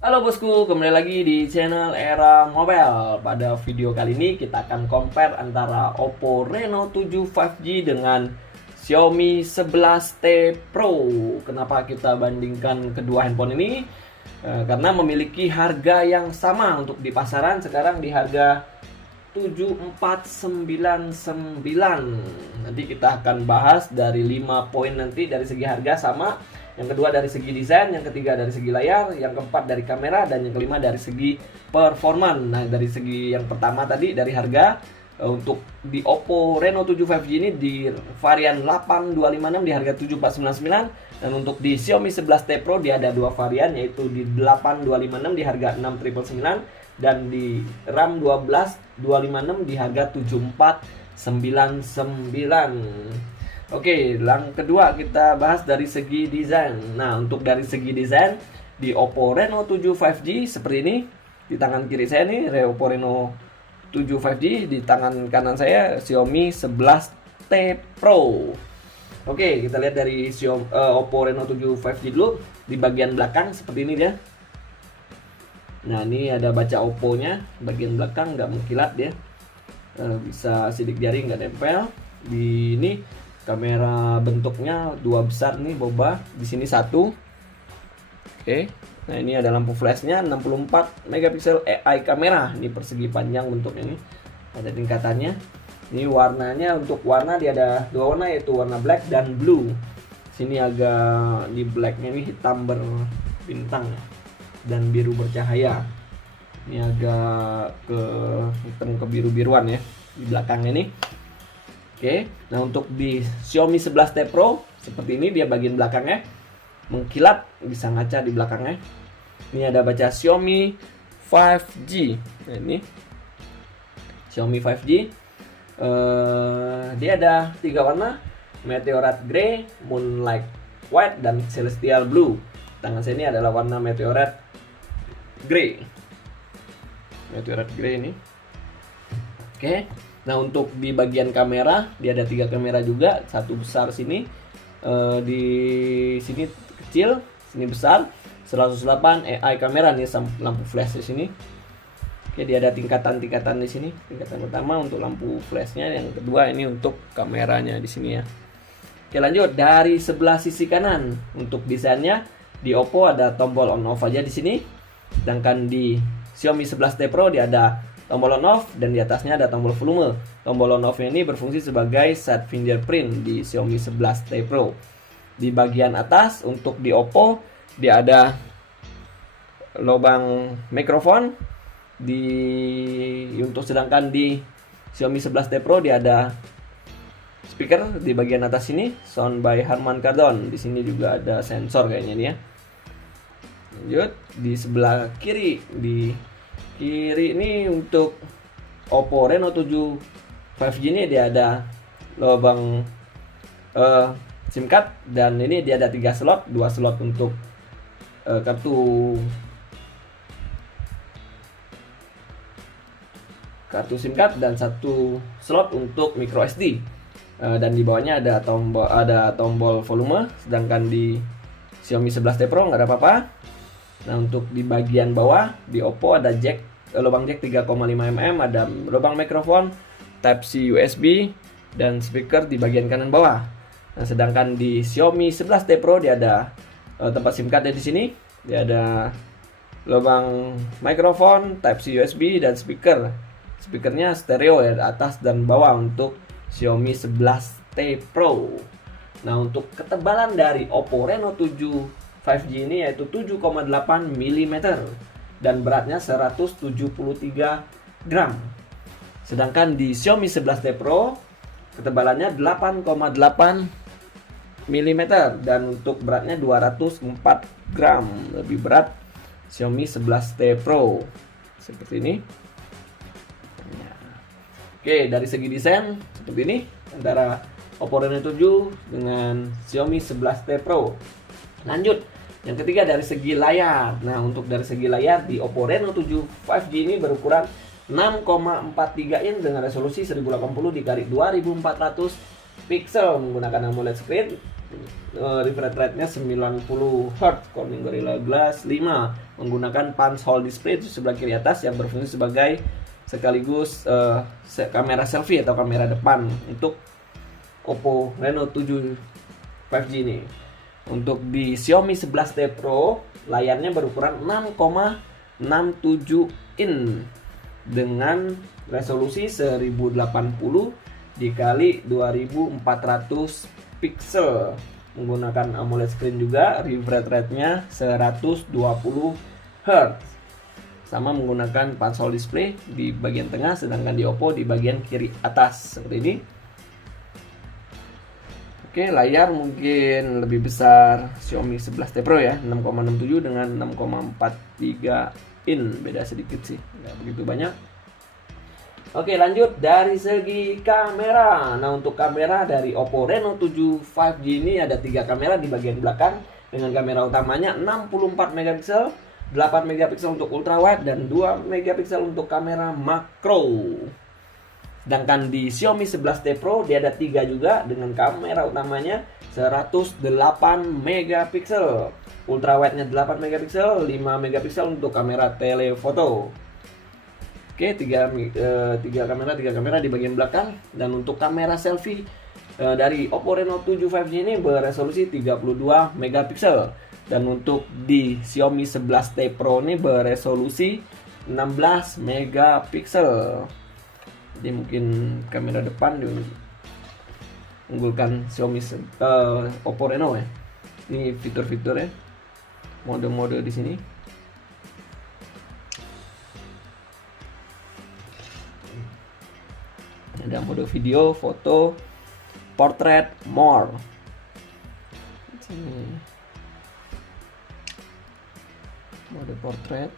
Halo bosku, kembali lagi di channel Era Mobile. Pada video kali ini kita akan compare antara Oppo Reno 7 5G dengan Xiaomi 11T Pro. Kenapa kita bandingkan kedua handphone ini? Karena memiliki harga yang sama untuk di pasaran, sekarang di harga 7499. Nanti kita akan bahas dari 5 poin nanti, dari segi harga sama, yang kedua dari segi desain, yang ketiga dari segi layar, yang keempat dari kamera, dan yang kelima dari segi performa. Nah, dari segi yang pertama tadi dari harga, untuk di Oppo Reno 7 5G ini di varian 8256 di harga 7499, dan untuk di Xiaomi 11T Pro dia ada dua varian, yaitu di 8256 di harga 6999 dan di RAM 12 256 di harga 7499. Oke, yang kedua kita bahas dari segi desain. Nah, untuk dari segi desain di Oppo Reno 7 5G seperti ini. Di tangan kiri saya nih Oppo Reno 7 5G, di tangan kanan saya Xiaomi 11T Pro. Oke, kita lihat dari Oppo Reno 7 5G dulu. Di bagian belakang seperti ini dia. Nah, ini ada baca Oppo-nya, bagian belakang nggak mengkilat dia. Bisa sidik jari nggak nempel. Di ini kamera bentuknya dua besar nih, boba. Di sini satu. Oke. Nah, ini ada lampu flashnya 64 megapiksel AI kamera. Ini persegi panjang bentuknya nih. Ada tingkatannya. Ini warnanya, untuk warna dia ada dua warna, yaitu warna black dan blue. Sini agak di blacknya ini hitam berbintang dan biru bercahaya. Ini agak ke hitam ke biru-biruan ya di belakangnya nih. Oke, nah untuk di Xiaomi 11T Pro seperti ini, dia bagian belakangnya mengkilat, bisa ngaca di belakangnya. Ini ada baca Xiaomi 5G. Nah, ini Xiaomi 5G. Dia ada tiga warna: Meteorite Grey, Moonlight White, dan Celestial Blue. Tangan saya ini adalah warna Meteorite Grey. Meteorite Grey ini. Oke. Nah, untuk di bagian kamera dia ada tiga kamera juga, satu besar sini, di sini kecil, sini besar, 108 AI kamera nih, lampu flash di sini. Oke, dia ada tingkatan-tingkatan di sini. Tingkatan pertama untuk lampu flashnya, yang kedua ini untuk kameranya di sini ya. Oke, lanjut dari sebelah sisi kanan. Untuk desainnya di Oppo ada tombol on off aja di sini, sedangkan di Xiaomi 11T Pro dia ada tombol on off dan di atasnya ada tombol volume. Tombol on off ini berfungsi sebagai set fingerprint di Xiaomi 11T Pro. Di bagian atas untuk di Oppo dia ada lubang mikrofon. Sedangkan di Xiaomi 11T Pro dia ada speaker di bagian atas sini, sound by Harman Kardon. Di sini juga ada sensor kayaknya nih ya. Lanjut di sebelah kiri, ini untuk Oppo Reno 7 5G ini dia ada lubang SIM card, dan ini dia ada 3 slot, 2 slot untuk kartu SIM card dan 1 slot untuk micro SD. Dan di bawahnya ada tombol volume, sedangkan di Xiaomi 11T Pro nggak ada apa-apa. Nah, untuk di bagian bawah di Oppo ada lubang jack 3,5 mm, ada lubang mikrofon, Type C USB, dan speaker di bagian kanan bawah. Nah, sedangkan di Xiaomi 11T Pro dia ada tempat SIM card di sini, dia ada lubang mikrofon, Type C USB, dan speaker. Speakernya stereo ya, atas dan bawah untuk Xiaomi 11T Pro. Nah, untuk ketebalan dari Oppo Reno 7 5G ini yaitu 7,8 mm dan beratnya 173 gram. Sedangkan di Xiaomi 11T Pro ketebalannya 8,8 mm dan untuk beratnya 204 gram. Lebih berat Xiaomi 11T Pro. Seperti ini. Oke, dari segi desain seperti ini antara Oppo Reno 7 dengan Xiaomi 11T Pro. Lanjut, yang ketiga dari segi layar. Nah, untuk dari segi layar di Oppo Reno 7 5G ini berukuran 6,43 inch dengan resolusi 1080 x 2400 pixel menggunakan AMOLED screen. refresh rate-nya 90 Hz. Corning Gorilla Glass 5 menggunakan punch hole display di sebelah kiri atas yang berfungsi sebagai sekaligus kamera selfie atau kamera depan untuk Oppo Reno 7 5G ini. Untuk di Xiaomi 11T Pro, layarnya berukuran 6,67 in dengan resolusi 1080 dikali 2400 pixel, menggunakan AMOLED screen juga, refresh rate-nya 120 Hz. Sama menggunakan punch hole display di bagian tengah, sedangkan di Oppo di bagian kiri atas seperti ini. Oke, layar mungkin lebih besar Xiaomi 11T Pro ya, 6,67 dengan 6,43 in, beda sedikit sih, nggak begitu banyak. Oke, lanjut dari segi kamera. Nah, untuk kamera dari Oppo Reno 7 5G ini ada 3 kamera di bagian belakang dengan kamera utamanya 64 megapiksel, 8 megapiksel untuk ultrawide dan 2 megapiksel untuk kamera makro. Sedangkan di Xiaomi 11T Pro dia ada 3 juga dengan kamera utamanya 108 megapiksel, ultrawide-nya 8 megapiksel, 5 megapiksel untuk kamera telefoto. Oke, 3 kamera di bagian belakang. Dan untuk kamera selfie dari Oppo Reno 7 5G ini beresolusi 32 megapiksel. Dan untuk di Xiaomi 11T Pro ini beresolusi 16 megapiksel. Jadi mungkin kamera depan diunggulkan Xiaomi Oppo Reno ya. Ini fitur-fiturnya, mode-mode di sini. Ada mode video, foto, portrait, more. Sini. Mode portrait.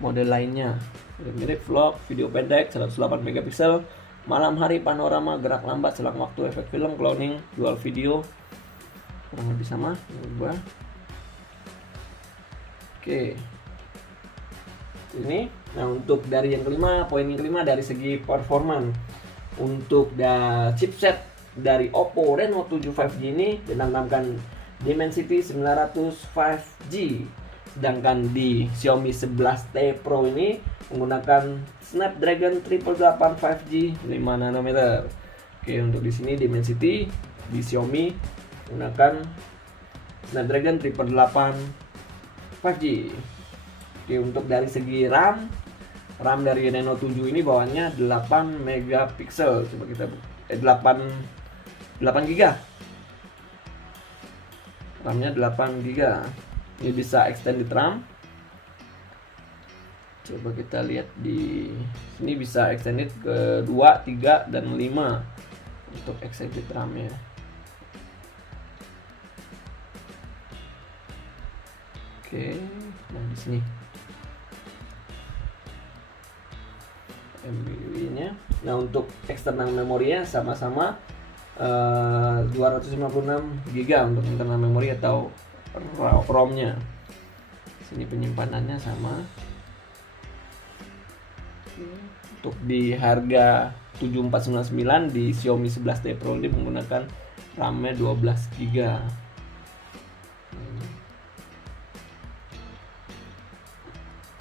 Mode lainnya mirip vlog, video pendek 108 megapiksel, malam hari, panorama, gerak lambat, selang waktu, efek film, cloning, dual video, kurang lebih sama, berubah. Oke, ini. Nah, untuk dari yang kelima, poin yang kelima dari segi performan, untuk chipset dari Oppo Reno 7 5G ini dinamakan Dimensity 900 5G. Sedangkan di Xiaomi 11T Pro ini menggunakan Snapdragon 888 5G 5 nanometer. Oke, untuk di sini Dimensity di Xiaomi menggunakan Snapdragon 888 5G. Oke, untuk dari segi RAM dari Reno 7 ini bawaannya 8 megapiksel. Coba kita 8 GB. RAM-nya 8 GB. Ini bisa extended RAM. Coba kita lihat di sini bisa extended ke 2, 3 dan 5 untuk extended RAM-nya. Oke, nah di sini MBU-nya. Nah, untuk eksternal memorinya sama-sama 256 GB untuk internal memori atau ROM-nya. Sini penyimpanannya sama. Untuk di harga 7499 di Xiaomi 11T Pro ini menggunakan RAM-nya 12 GB.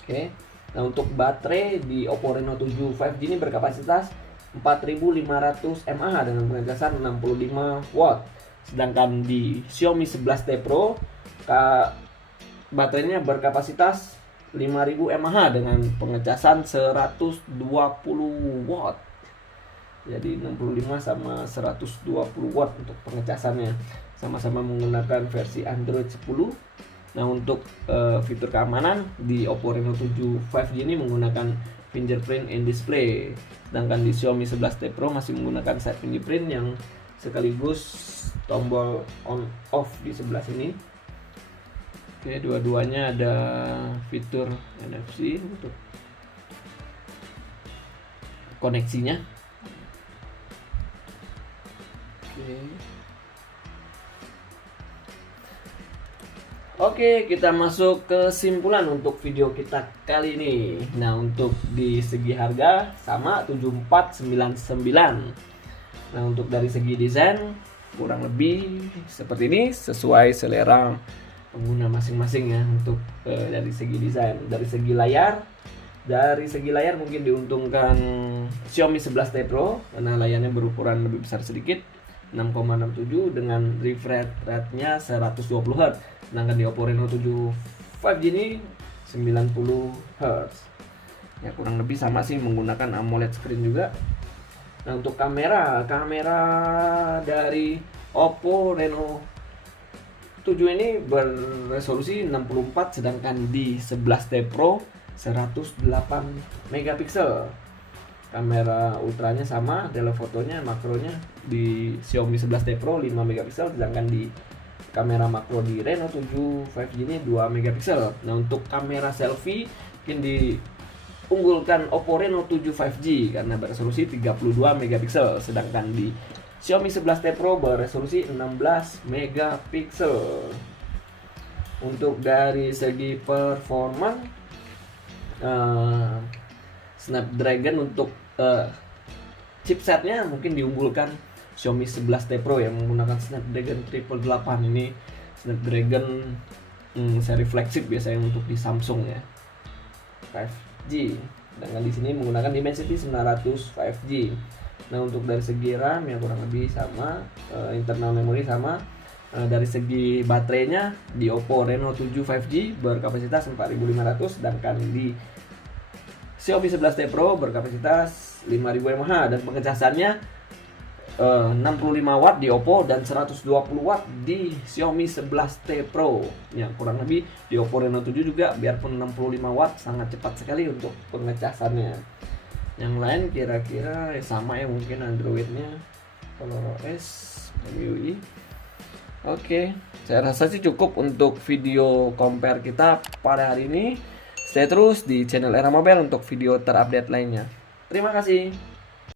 Oke. Nah, untuk baterai di Oppo Reno 7 5G ini berkapasitas 4500 mAh dengan pengecasan 65 watt. Sedangkan di Xiaomi 11T Pro baterainya berkapasitas 5000 mAh dengan pengecasan 120 watt. Jadi 65 sama 120 watt untuk pengecasannya. Sama-sama menggunakan versi Android 10. Nah, untuk fitur keamanan di Oppo Reno 7 5G ini menggunakan fingerprint in display. Sedangkan di Xiaomi 11T Pro masih menggunakan side fingerprint yang sekaligus tombol on off di sebelah sini. Oke, dua-duanya ada fitur NFC untuk koneksinya. Oke, kita masuk ke kesimpulan untuk video kita kali ini. Nah, untuk di segi harga sama 7499. Nah, untuk dari segi desain kurang lebih seperti ini, sesuai selera pengguna masing-masing ya. Untuk dari segi desain, dari segi layar mungkin diuntungkan Xiaomi 11T Pro karena layarnya berukuran lebih besar sedikit, 6,67 dengan refresh rate-nya 120 Hz. Sedangkan di Oppo Reno 7 5G ini 90 Hz. Ya kurang lebih sama sih, menggunakan AMOLED screen juga. Nah, untuk kamera dari Oppo Reno 7 ini berresolusi 64, sedangkan di 11T Pro 108 megapiksel. Kamera ultranya sama, telefotonya, makronya di Xiaomi 11T Pro 5 megapiksel, sedangkan di kamera makro di Reno 7 5G ini 2 megapiksel. Nah, untuk kamera selfie mungkin diunggulkan Oppo Reno 7 5G karena beresolusi 32 megapiksel, sedangkan di Xiaomi 11T Pro beresolusi 16 megapiksel. Untuk dari segi performa, Snapdragon untuk chipsetnya mungkin diunggulkan Xiaomi 11T Pro yang menggunakan Snapdragon 888. Ini Snapdragon seri flagship biasanya untuk di Samsung ya, 5G. Dengan di sini menggunakan Dimensity 900 5G. Nah, untuk dari segi RAM ya kurang lebih sama, internal memory sama. Dari segi baterainya di Oppo Reno 7 5G berkapasitas 4500, sedangkan di Xiaomi 11T Pro berkapasitas 5000 mAh, dan pengecasannya 65 watt di Oppo dan 120 watt di Xiaomi 11T Pro. Yang kurang lebih di Oppo Reno 7 juga biarpun 65 watt sangat cepat sekali untuk pengecasannya. Yang lain kira-kira sama ya, mungkin Androidnya ColorOS, MIUI. Oke, saya rasa sih cukup untuk video compare kita pada hari ini. Stay terus di channel Era Mobile untuk video terupdate lainnya. Terima kasih.